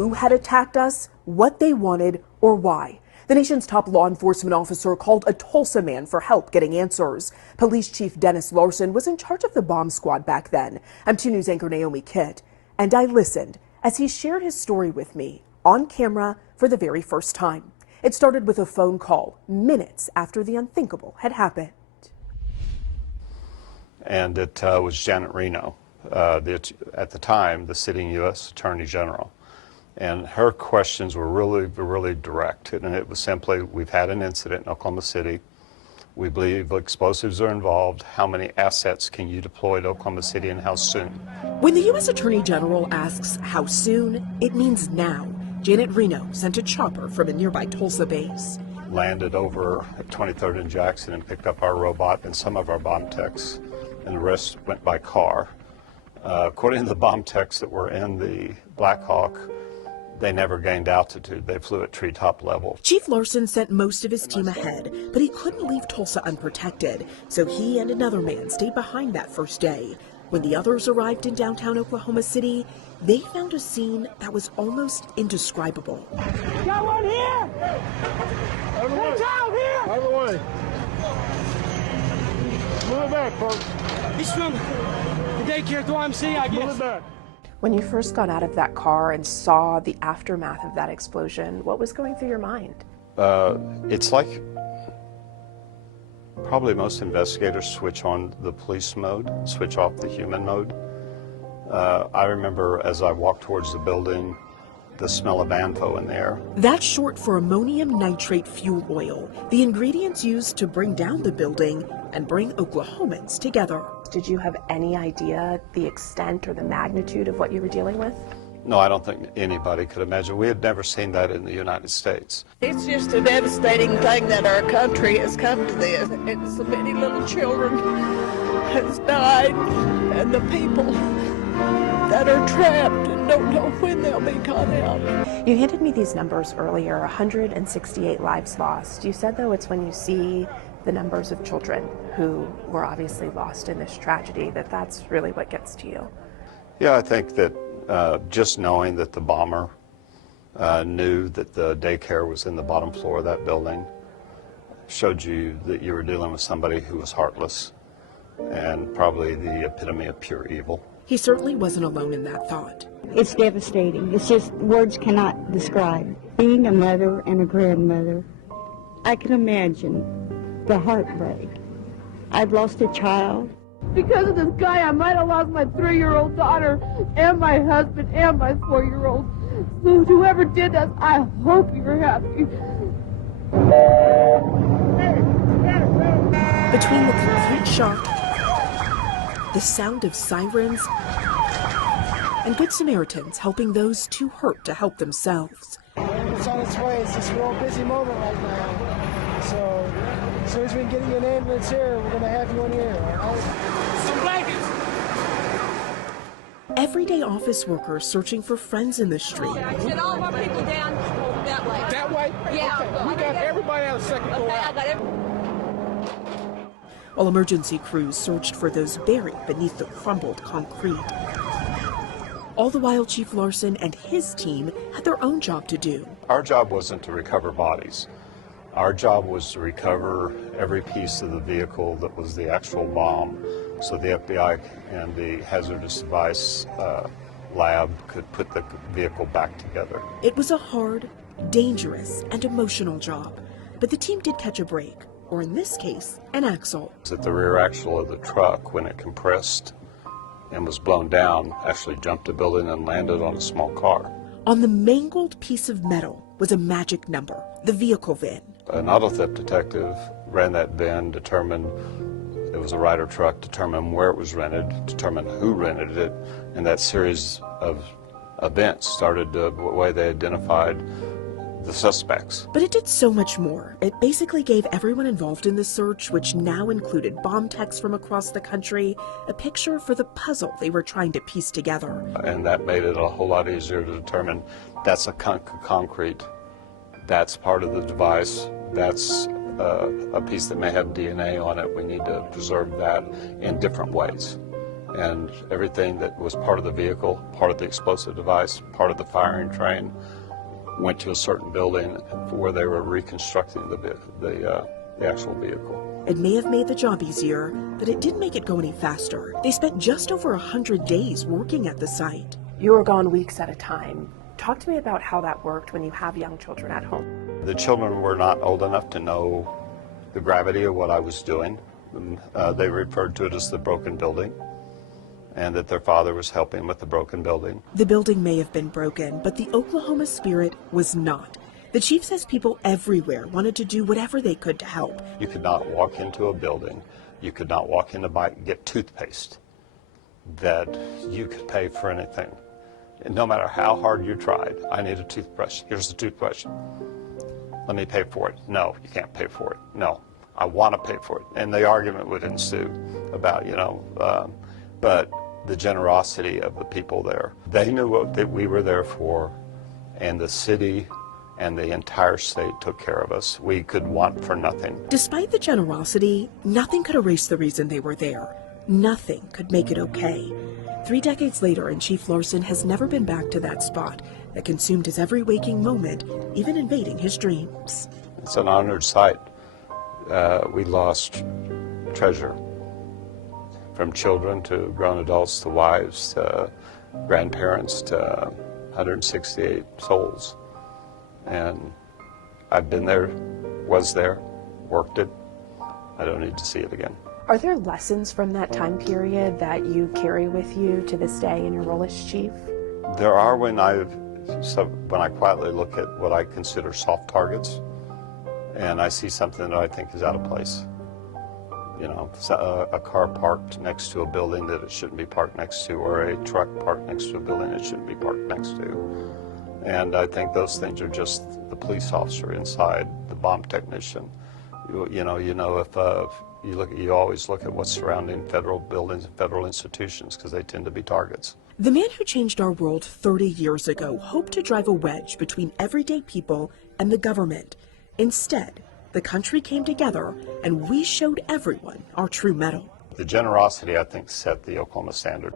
who had attacked us, what they wanted, or why. The nation's top law enforcement officer called a Tulsa man for help getting answers. Police Chief Dennis Larsen was in charge of the bomb squad back then. I'm 2 News anchor Naomi Kitt, and I listened as he shared his story with me on camera for the very first time. It started with a phone call minutes after the unthinkable had happened. And it was Janet Reno, at the time, the sitting U.S. Attorney General. And her questions were really direct. And it was simply, we've had an incident in Oklahoma City. We believe explosives are involved. How many assets can you deploy to Oklahoma City and how soon? When the U.S. Attorney General asks how soon, it means now. Janet Reno sent a chopper from a nearby Tulsa base. Landed over at 23rd and Jackson and picked up our robot and some of our bomb techs, and the rest went by car. According to the bomb techs that were in the Black Hawk, they never gained altitude. They flew at treetop level. Chief Larsen sent most of his team ahead, but he couldn't leave Tulsa unprotected, so he and another man stayed behind that first day. When the others arrived in downtown Oklahoma City, they found a scene that was almost indescribable. Got one here! Watch out here! Out of the way. Move it back, folks. He's from the daycare at the YMCA, I guess. Move it back. When you first got out of that car and saw the aftermath of that explosion, what was going through your mind? It's like probably most investigators switch on the police mode, switch off the human mode. I remember as I walked towards the building, the smell of ANFO in the air. That's short for ammonium nitrate fuel oil, the ingredients used to bring down the building and bring Oklahomans together. Did you have any idea the extent or the magnitude of what you were dealing with? No, I don't think anybody could imagine. We had never seen that in the United States. It's just a devastating thing that our country has come to this. And so many little children has died, and the people that are trapped and don't know when they'll be got out. You handed me these numbers earlier, 168 lives lost. You said, though, it's when you see the numbers of children who were obviously lost in this tragedy that's really what gets to you. Yeah, I think that just knowing that the bomber knew that the daycare was in the bottom floor of that building showed you that you were dealing with somebody who was heartless and probably the epitome of pure evil. He certainly wasn't alone in that thought. It's devastating. It's just words cannot describe. Being a mother and a grandmother, I can imagine the heartbreak. I've lost a child. Because of this guy, I might have lost my 3-year-old daughter and my husband and my 4-year-old. So whoever did that, I hope you're happy. Between the complete shock, the sound of sirens, and Good Samaritans helping those too hurt to help themselves. It's on its way. It's this real busy moment right now. So as soon as we can get you an ambulance here, we're going to have you in here. All right? Some blankets! Everyday office workers searching for friends in the street. Get all of our people down that way. That way? Yeah. Okay. We got everybody out of the second floor. Okay, I got it. While emergency crews searched for those buried beneath the crumbled concrete. All the while, Chief Larsen and his team had their own job to do. Our job wasn't to recover bodies. Our job was to recover every piece of the vehicle that was the actual bomb, so the FBI and the hazardous device lab could put the vehicle back together. It was a hard, dangerous, and emotional job, but the team did catch a break, or in this case, an axle. That the rear axle of the truck, when it compressed and was blown down, actually jumped a building and landed on a small car. On the mangled piece of metal was a magic number, the vehicle VIN. An auto theft detective ran that VIN, determined it was a Ryder truck, determined where it was rented, determined who rented it, and that series of events started the way they identified the suspects. But it did so much more. It basically gave everyone involved in the search, which now included bomb techs from across the country, a picture for the puzzle they were trying to piece together. And that made it a whole lot easier to determine that's a concrete, that's part of the device, that's a piece that may have DNA on it. We need to preserve that in different ways. and everything that was part of the vehicle, part of the explosive device, part of the firing train, went to a certain building where they were reconstructing the actual vehicle. It may have made the job easier, but it didn't make it go any faster. They spent just over 100 days working at the site. You were gone weeks at a time. Talk to me about how that worked when you have young children at home. The children were not old enough to know the gravity of what I was doing. They referred to it as the broken building, and that their father was helping with the broken building. The building may have been broken, but the Oklahoma spirit was not. The chief says people everywhere wanted to do whatever they could to help. You could not walk into a building, you could not walk in to get toothpaste that you could pay for anything. And no matter how hard you tried, I need a toothbrush. Here's the toothbrush. Let me pay for it. No, you can't pay for it. No, I want to pay for it. And the argument would ensue about, but the generosity of the people there. They knew what we were there for, and the city and the entire state took care of us. We could want for nothing. Despite the generosity, nothing could erase the reason they were there. Nothing could make it okay. 3 decades later, and Chief Larsen has never been back to that spot that consumed his every waking moment, even invading his dreams. It's an honored site. We lost treasure, from children to grown adults to wives to grandparents to 168 souls. And I've been there, was there, worked it. I don't need to see it again. Are there lessons from that time period that you carry with you to this day in your role as chief? There are when I quietly look at what I consider soft targets, and I see something that I think is out of place. A car parked next to a building that it shouldn't be parked next to, or a truck parked next to a building it shouldn't be parked next to. And I think those things are just the police officer inside, the bomb technician. You always look at what's surrounding federal buildings and federal institutions, because they tend to be targets. The man who changed our world 30 years ago hoped to drive a wedge between everyday people and the government. Instead, the country came together and we showed everyone our true mettle. The generosity, I think, set the Oklahoma standard.